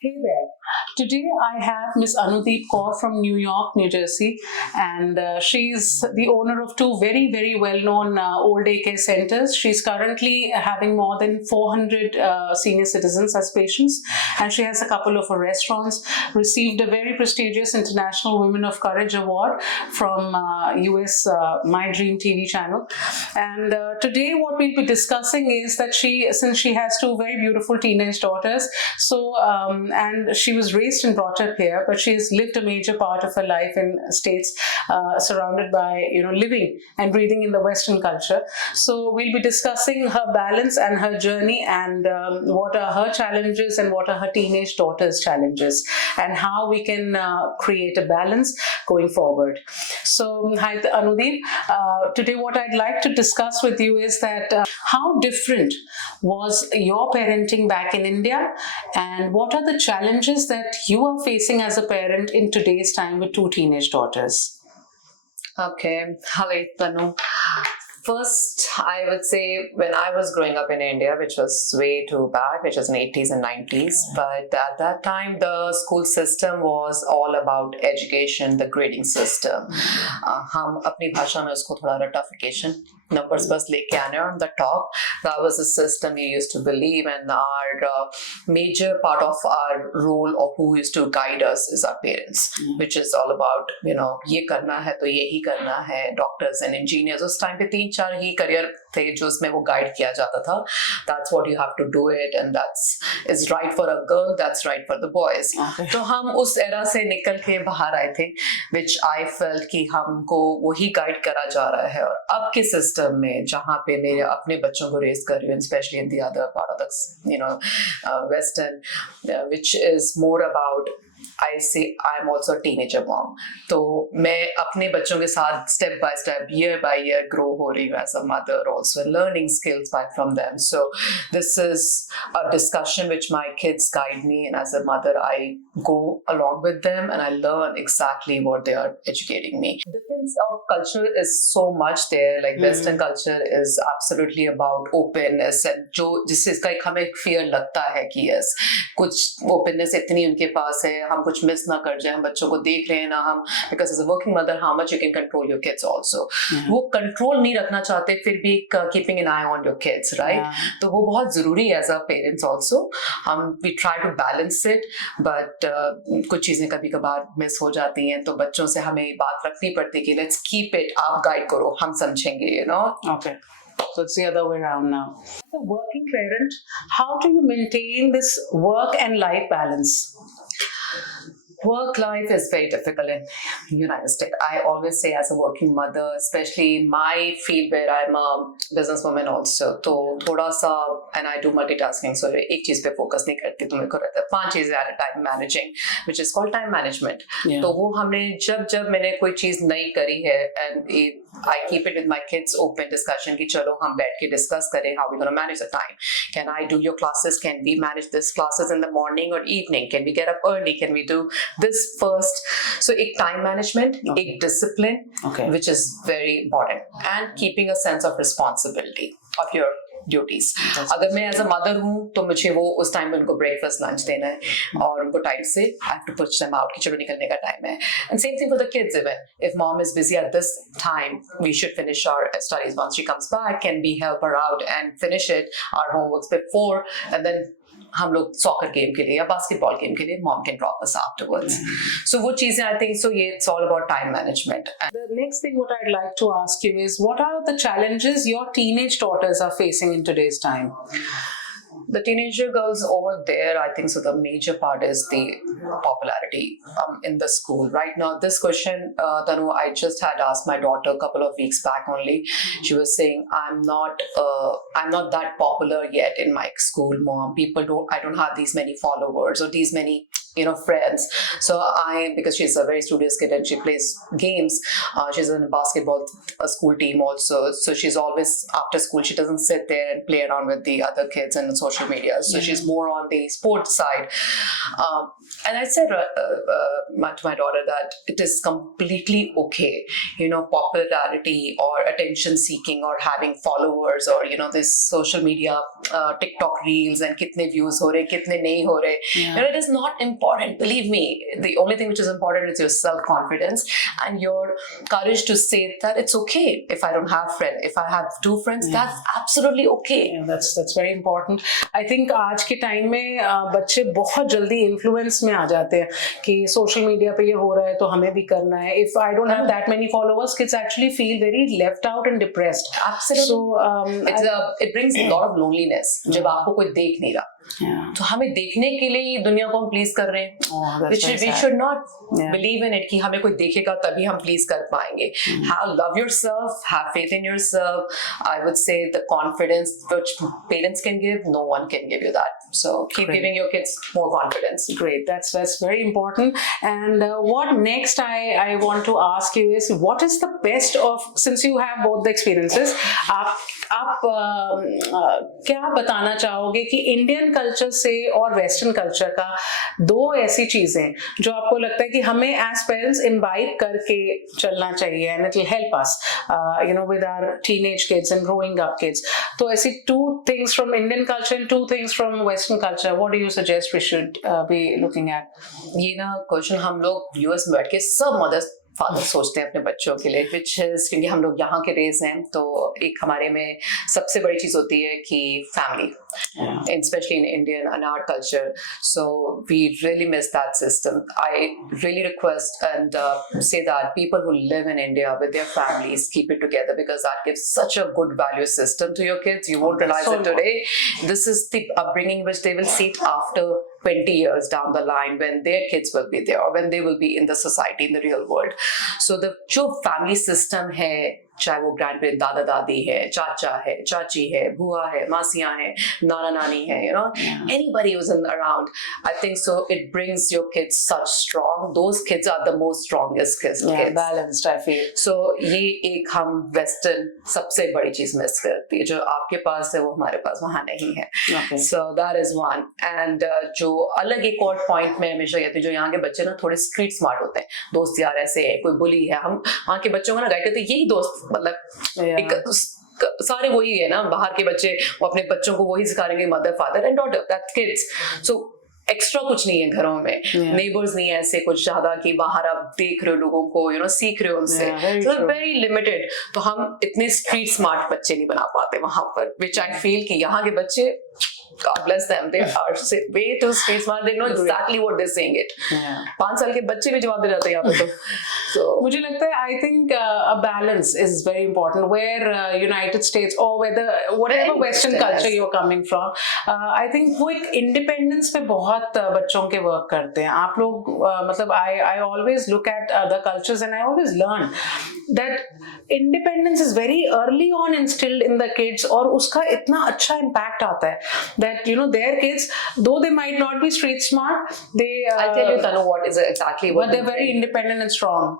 Hey there. Today I have Miss Anudeep Kaur from New York, New Jersey, and she's the owner of two very, very well-known old daycare centers. She's currently having more than 400 senior citizens as patients, and she has a couple of restaurants. Received a very prestigious International Women of Courage Award from US My Dream TV channel. And today, what we'll be discussing is that since she has two very beautiful teenage daughters, and she was raised and brought up here, but she has lived a major part of her life in states surrounded by living and breathing in the Western culture. So we'll be discussing her balance and her journey, and what are her challenges and what are her teenage daughters' challenges, and how we can create a balance going forward. So hi Anudeep, today what I'd like to discuss with you is that how different was your parenting back in India, and what are the challenges that you are facing as a parent in today's time with two teenage daughters? Okay, hello Tanu. First, I would say when I was growing up in India, which was way too back, which was in 80s and 90s, but at that time the school system was all about education, the grading system. हम अपनी भाषा में उसको थोड़ा ratification numbers बस लेके आने on the top. That was the system we used to believe, and our major part of our role of who used to guide us is our parents, which is all about ये करना है तो ये ही करना है. Doctors and engineers, उस time पे 3-4 ही career थे जो उसमें वो guide किया जाता था. That's what you have to do it, and that's is right for a girl, that's right for the boys. Okay. तो हम उस era से निकल के बाहर आए थे, which I felt कि हमको वही guide करा जा रहा है. और अब के system में जहाँ पे मेरे अपने बच्चों को raise कर रही हूँ, especially in the other part of the Western, which is more about I say I'm also a teenager mom. तो मैं अपने बच्चों के साथ step by step, year by year grow हो रही हूँ as a mother, also learning skills from them. So this is a discussion which my kids guide me, and as a mother I go along with them and I learn exactly what they are educating me. The difference of culture is so much there. Like Western culture is absolutely about openness, and जो जिससे इसका एक हमें fear लगता है कि yes, कुछ openness इतनी उनके पास है, हम कुछ मिस ना कर जाए, हम बच्चों को देख रहे हैं ना हम, because as a working mother how much you can control your kids also. वो control नहीं रखना चाहते फिर भी keeping an eye on your kids, right? तो वो बहुत जरूरी है as a parents also. we try to balance it, but कुछ चीजें कभी कभार मिस हो जाती हैं, तो बच्चों से हमें बात रखनी पड़ती है कि let's keep it, आप guide करो, हम समझेंगे, Okay. So it's the other way around now. As a working parent, how do you maintain this work and life balance? Work life is very difficult in the United States. I always say as a working mother, especially in my field where I'm a businesswoman also, तो थोड़ा सा, and I do multitasking, so एक चीज पे focus नहीं करती, तो मेरे को रहता है 5 चीजें at a time managing, which is called time management. तो वो हमने जब मैंने कोई चीज नहीं करी है, and I keep it with my kids open discussion कि चलो हम बैठ के discuss करें how we're going to manage the time. Can I do your classes? Can we manage this classes in the morning or evening? Can we get up early? Can we do this first? So एक time management, एक discipline, which is very important, and keeping a sense of responsibility of your duties. अगर मैं as a mother हूँ तो मुझे वो उस time में उनको breakfast lunch देना है और उनको टाइम से I have to push them out कि चलो निकलने का टाइम है. And same thing for the kids even. If mom is busy at this time, we should finish our studies. Once she comes back, can we help her out and finish it, our homeworks before, and then हम लोग soccer game के लिए या basketball game के लिए mom can drop us afterwards. So वो चीजें I think so ये it's all about time management. The next thing what I'd like to ask you is, what are the challenges your teenage daughters are facing in today's time? The teenager girls over there, I think so the major part is the popularity in the school. Right now, this question, Tanu, I just had asked my daughter a couple of weeks back only. She was saying, I'm not that popular yet in my school, mom. I don't have these many followers or these many friends. So because she's a very studious kid and she plays games, she's in a basketball school team also. So she's always after school, she doesn't sit there and play around with the other kids and social media. So she's more on the sports side. And I said to my daughter that it is completely okay, popularity or attention seeking or having followers or this social media TikTok reels and kitne views ho rahe, kitne nahi ho rahe. It is not important. Believe me, the only thing which is important is your self-confidence and your courage to say that it's okay if I don't have friends. If I have 2 friends, that's absolutely okay. That's very important. I think आज के time में बच्चे बहुत जल्दी influence में आ जाते हैं कि सोशल मीडिया पे ये हो रहा है तो हमें भी करना है. If I don't have that many followers, kids actually feel very left out and depressed. Absolutely. So it brings a lot of loneliness जब आपको कोई देख नहीं रहा. तो हमें देखने के लिए दुनिया को हम प्लीज कर रहे हैं. We should not believe in it कि हमें कोई देखेगा तभी हम प्लीज कर पाएंगे. Love yourself, have faith in yourself. I would say the confidence which parents can give, no one can give you that. So keep giving your kids more confidence. Great, that's very important. And what next I want to ask you is, what is the best of, since you have both the experiences, आप क्या बताना चाहोगे कि Indian culture से और western culture का 2 ऐसी चीजें जो आपको लगता है कि हमें एज पेरेंट्स इम्बाइब करके चलना चाहिए and it will help us with our teenage kids and growing up kids. तो ऐसी 2 things from Indian culture and 2 things from Western culture, what do you suggest we should be looking at? ये ना question हम लोग US में बैठ के सब मदर्स फादर सोचते हैं अपने बच्चों के लिए, which is क्योंकि हम लोग यहाँ के रेज हैं तो एक हमारे में सबसे बड़ी चीज होती है कि family, especially in Indian and our culture. So we really miss that system. I really request and say that people who live in India with their families keep it together, because that gives such a good value system to your kids. You won't realize it today. This is the upbringing which they will see after 20 years down the line when their kids will be there or when they will be in the society, in the real world. So the जो family system है, चाहे वो grand parent दादा दादी है, चाचा है, चाची है, बुआ है, मासियां है, नाना नानी है, anybody who's around, I think so it brings your kids such strong. Those kids are the most strongest kids. Balanced, I feel. So ये एक हम वेस्टर्न सबसे बड़ी चीज मिस करती है, जो आपके पास है वो हमारे पास वहाँ नहीं है. So that is one. And जो अलग एक और पॉइंट में हमेशा कहती हूँ, जो यहाँ के बच्चे ना थोड़े स्ट्रीट स्मार्ट होते हैं, दोस्त यार ऐसे है, कोई बुली है, हम वहाँ के बच्चों को ना गाइड करते हैं, यही दोस्त, मतलब एक सारे वही है ना, बाहर के बच्चे वो अपने बच्चों को वही सिखा रहे हैं, mother father and daughter, that's kids. So extra कुछ नहीं है घरों में, नेबर्स नहीं है ऐसे कुछ ज्यादा कि बाहर आप देख रहे हो लोगों को, सीख रहे हो उनसे. So very limited. तो हम इतने स्ट्रीट स्मार्ट बच्चे नहीं बना पाते वहां पर, विच आई फील कि यहाँ के बच्चे, God bless them, they are way too street smart. They know exactly what they're saying it. 5 साल के बच्चे भी जवाब दे जाते हैं यहाँ पे. तो So मुझे लगता है I think a balance is very important, where United States or whatever Western culture you're coming from, I think वो एक independence पे बहुत बच्चों के work करते हैं. आप लोग मतलब I always look at other cultures and I always learn that independence is very early on instilled in the kids, और उसका इतना अच्छा impact आता है that their kids, though they might not be street smart, they I'll tell you Tanu what is exactly what, but they're very independent and strong.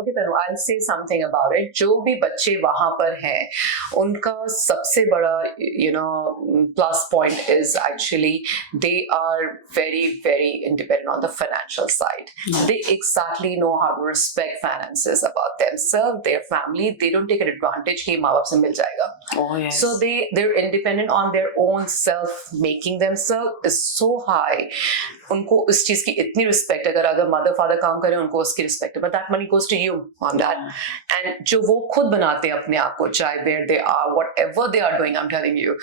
Okay Tanu, I'll say something about it. जो भी बच्चे वहाँ पर हैं, उनका सबसे बड़ा plus point is actually they are very very independent on the financial side. They exactly know how to respect finances about themselves, their family. They don't take an advantage कि माँ बाप से मिल जाएगा. Oh yes. So they're independent on their own self. Making themselves is so high. उनको उस चीज की इतनी रिस्पेक्ट, अगर मदर फादर काम करें उनको उसकी रिस्पेक्ट है, but that money goes to you on that. And जो वो खुद बनाते हैं अपने आप को, चाहे where they are, whatever they are doing, I am telling you,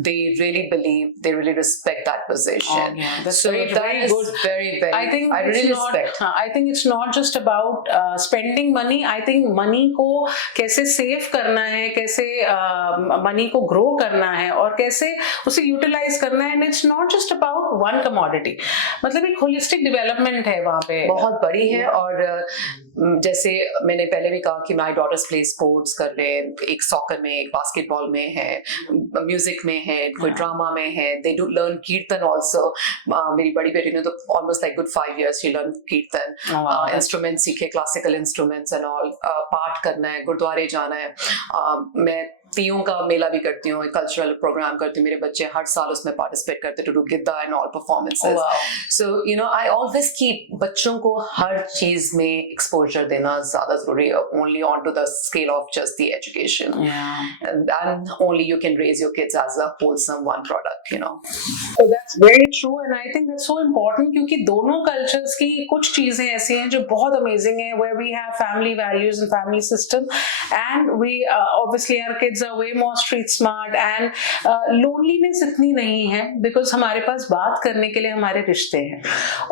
they really believe, they really respect that position. So very good. Very very, I think I really respect. I think it's not just about spending money. I think money को कैसे save करना है, कैसे money को grow करना है और कैसे उसे utilize करना है, and it's not just about one commodity. मतलब एक होलिस्टिक डेवलपमेंट है वहाँ पे, बहुत बड़ी है। और जैसे मैंने पहले भी कहा कि माय डॉटर्स प्ले स्पोर्ट्स कर रहे हैं, एक सॉकर में, एक बास्केटबॉल में है, म्यूजिक में है, कोई ड्रामा में है, दे डू लर्न कीर्तन ऑल्सो। मेरी बड़ी बेटी ने तो almost like good 5 years she learn कीर्तन, इंस्ट्रूमेंट सीखे, क्लासिकल इंस्ट्रूमेंट्स एंड ऑल, पाठ करना है, गुरुद्वारे जाना है। मैं तीयों का मेला भी करती हूँ, कल्चरल प्रोग्राम करती हूँ, मेरे बच्चे हर साल उसमें पार्टिसिपेट करते to do giddha and all performances. So you know I always keep बच्चों को हर चीज में एक्सपोजर देना ज्यादा जरूरी है, only on to the scale of just the education, and only you can raise your kids as a wholesome one product, you know. So that's very true and I think that's so important क्योंकि दोनों cultures की कुछ चीजें ऐसी हैं जो बहुत amazing हैं, where we have family values and family system and we obviously our kids are way more street smart and loneliness इतनी नहीं है because हमारे पास बात करने के लिए हमारे रिश्ते हैं।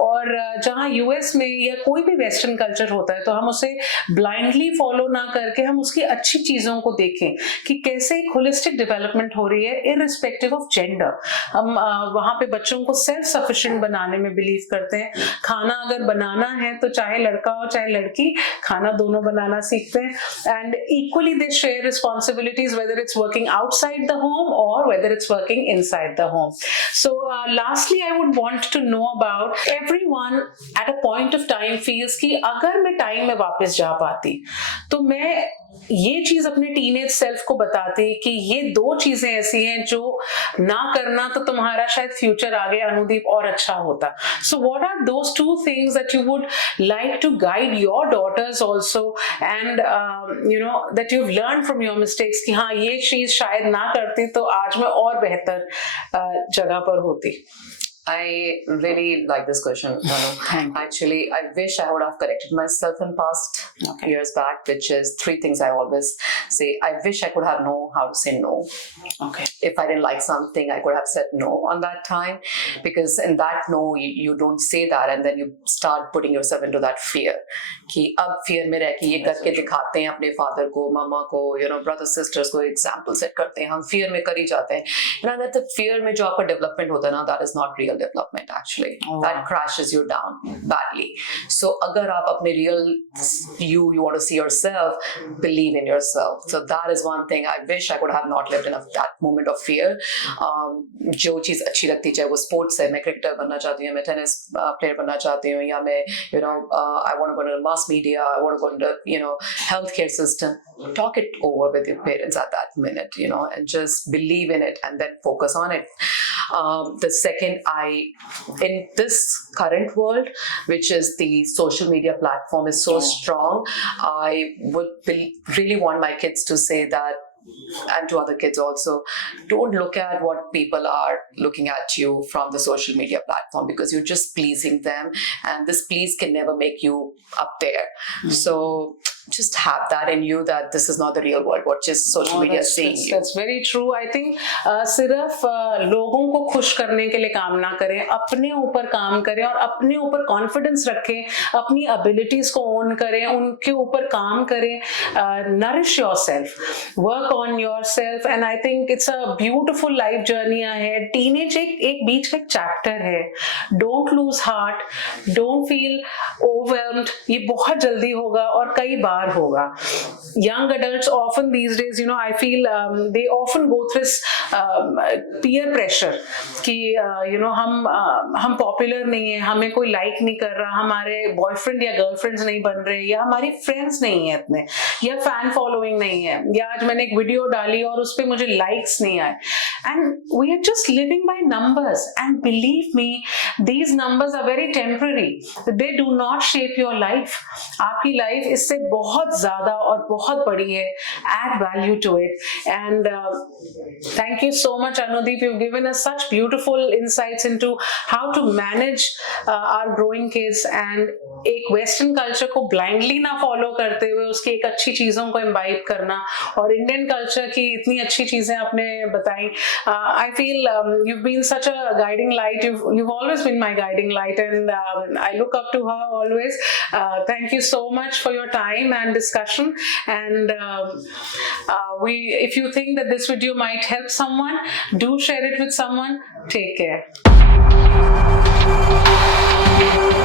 और जहाँ US में या कोई भी वेस्टर्न कल्चर होता है तो हम उसे ब्लाइंडली फॉलो ना करके हम उसकी अच्छी चीजों को देखें कि कैसे एक होलिस्टिक डेवलपमेंट हो रही है इररिस्पेक्टिव ऑफ जेंडर। हम वहाँ पे बच्चों को सेल्फ सफिशिएंट बनाने में बिलीव करते हैं। खाना अगर बनाना है तो चाहे लड़का हो चाहे लड़की, खाना दोनों बनाना सीखते हैं and equally they share responsibilities whether it's working outside the home or whether it's working inside the home. So lastly I would want to know about everyone at a point of time feels कि अगर मैं time में वापस जा पाती तो मैं ये चीज अपने टीनेज सेल्फ को बताती कि ये दो चीजें ऐसी हैं जो ना करना तो तुम्हारा शायद फ्यूचर आगे अनुदीप और अच्छा होता। So what are those two things that you would like to guide your daughters also and you know that you've learned from your mistakes कि हाँ ये चीज शायद ना करती तो आज मैं और बेहतर जगह पर होती। I really like this question, Tanu. Actually, I wish I would have corrected myself in past years back, which is 3 things I always say. I wish I could have known how to say no. Okay. If I didn't like something, I could have said no on that time, because in that no, you don't say that and then you start putting yourself into that fear. कि अब fear में रह के ये करके दिखाते हैं अपने father को, mama को, you know, brothers sisters को example set करते हैं, हम fear में कर ही जाते हैं। You know that the fear में जो आपका development होता है ना, that is not real development actually. That crashes you down badly. So अगर आप अपने real you want to see yourself, believe in yourself. So that is one thing I wish I could have not lived in that moment of fear. जो चीज अच्छी लगती है, चाहे वो sports है, मैं cricketer बनना चाहती हूँ, मैं tennis player बनना चाहती हूँ, या मैं you know I want to go into mass media, I want to go into you know healthcare system. Talk it over with your parents at that minute, you know, and just believe in it and then focus on it. The second, in this current world, which is the social media platform is so strong, I would really want my kids to say that, and to other kids also, don't look at what people are looking at you from the social media platform, because you're just pleasing them and this please can never make you up there. So just have that in you that this is not the real world, what just social media is saying you. That's very true. I think सिर्फ लोगों को खुश करने के लिए काम ना करें, अपने ऊपर काम करें और अपने ऊपर कॉन्फिडेंस रखें, अपनी एबिलिटीज को ओन करें, उनके ऊपर काम करें, nourish yourself, work on yourself, and I think it's a beautiful life journey ahead. Teenage एक बीच का चैप्टर है, don't lose heart, don't feel overwhelmed, ये बहुत जल्दी होगा और कई बार होगा। Young adults often these days, you know, I feel they often go through peer pressure कि you know हम popular नहीं है, हमें कोई like नहीं कर रहा, हमारे boyfriend या girlfriends नहीं बन रहे, या हमारी friends नहीं है इतने, या fan following नहीं है, या आज मैंने एक वीडियो डाली और उस पे मुझे likes नहीं आए, and we are just living by numbers, and believe me, these numbers are very temporary, they do not shape your life. आपकी life इससे बहुत ज़्यादा और बहुत बड़ी है, add value to it, and thank you so much Anudeep, you've given us such beautiful insights into how to manage our growing kids and एक western culture को blindly ना follow करते हुए उसकी एक अच्छी चीज़ों को imbibe करना, और Indian culture की इतनी अच्छी चीज़ें आपने बताई। I feel you've been such a guiding light, you've always been my guiding light, and I look up to her always. Thank you so much for your time and discussion, and if you think that this video might help someone, do share it with someone. Take care. you.